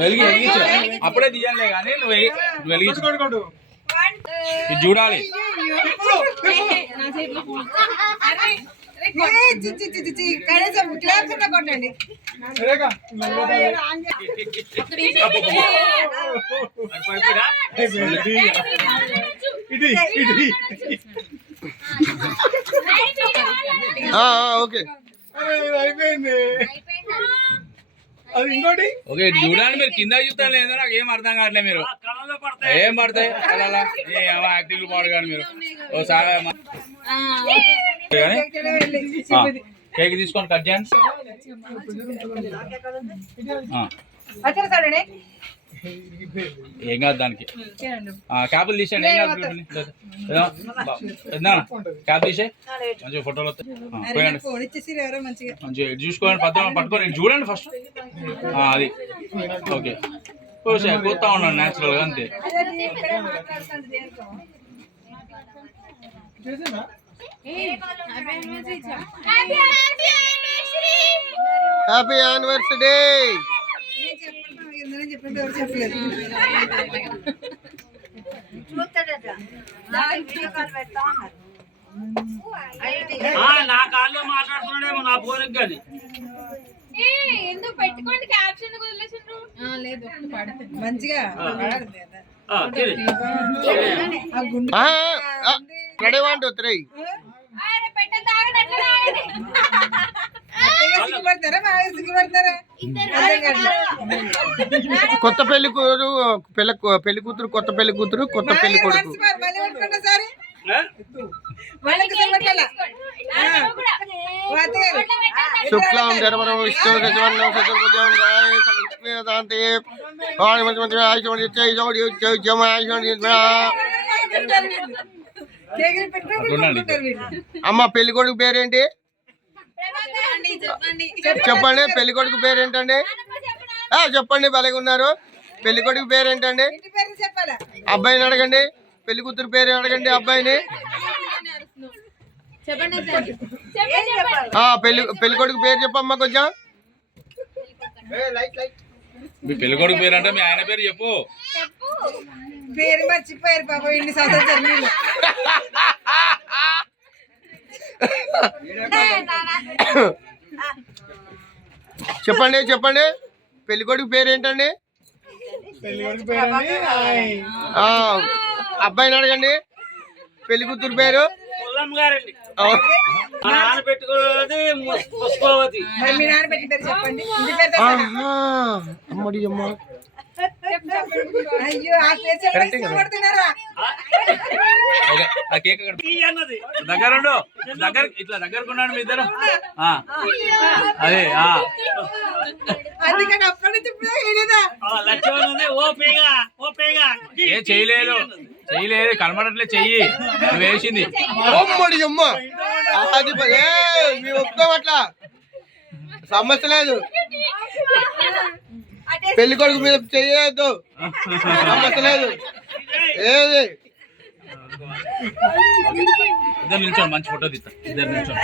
వెలిగించు అప్పుడే తీయాలే కానీ నువ్వు వెలిగించు ఇది చూడాలి. కొట్టండి ఓకే అయిపోయింది. ఓకే చూడండి మీరు కింద చూస్తాను లేదా నాకు ఏం అర్థం కావట్లేదు. మీరు ఏం పడతాయి అలా యాక్టివ్ పాడు కానీ మీరు ఓసారి కేక్ తీసుకొని కట్ చేయండి. ఏం కాదు దానికి క్యాపులు తీసేయండి. ఏం కాదు క్యాప్ తీసే మంచిగా ఫోటోలు వస్తాయి. మంచిగా చూసుకోండి పట్టుకొని చూడండి ఫస్ట్ అది ఓకే కూతా ఉన్నాను న్యాచురల్ గా అంతే. Happy anniversary. నా కాల్లో మాట్లాడుతున్నాడేమో నా ఫోన్ కానీ ఎందుకు పెట్టుకోండి క్యాప్షన్ లేదు మంచిగా రెడీ 1 2 3 కొత్త పెళ్లి కూతురు పెళ్లి కూతురు కొత్త పెళ్లి కూతురు కొత్త పెళ్లి కొడుకు. శుక్లాం ధర్మం విష్ణు శాంతి అమ్మ పెళ్లి కొడుకు పేరేంటి చెప్పండి. పెళ్లి కొడుకు పేరేంటండి చెప్పండి. భలేగా ఉన్నారు. పెళ్లి కొడుకు పేరేంటండి? అబ్బాయిని అడగండి. పెళ్లి కూతురు పేరు అడగండి అబ్బాయిని. పెళ్లి కొడుకు పేరు చెప్పమ్మా కొంచెం. మీ పెళ్లి కొడుకు పేరు అంటే మీ ఆయన పేరు చెప్పు. పేరు మర్చిపోయారు బాబు ఇన్ని సంవత్సరాలు. చెప్పండి చెప్పండి. పెళ్లి కొడుకు పేరేంటండి? అబ్బాయిని అడగండి. పెళ్లి కూతురు పేరు అమ్మడి అమ్మ. దగ్గర ఇట్లా దగ్గరకున్నాడు మీ ఇద్దరు. అదే ఏ చేయలేదు కనబడట్లే చెయ్యి నువ్వు వేసింది. అమ్మడి అమ్మ అది మీ ఒప్పుకోం అట్లా సమస్య లేదు. పెళ్లి కొడుకు మీద చెయ్యొద్దు సమస్య లేదు. ఏది ఇద్దరు నిల్చోండి మంచి ఫోటో తీస్తా. ఇద్దరు నిల్చోండి.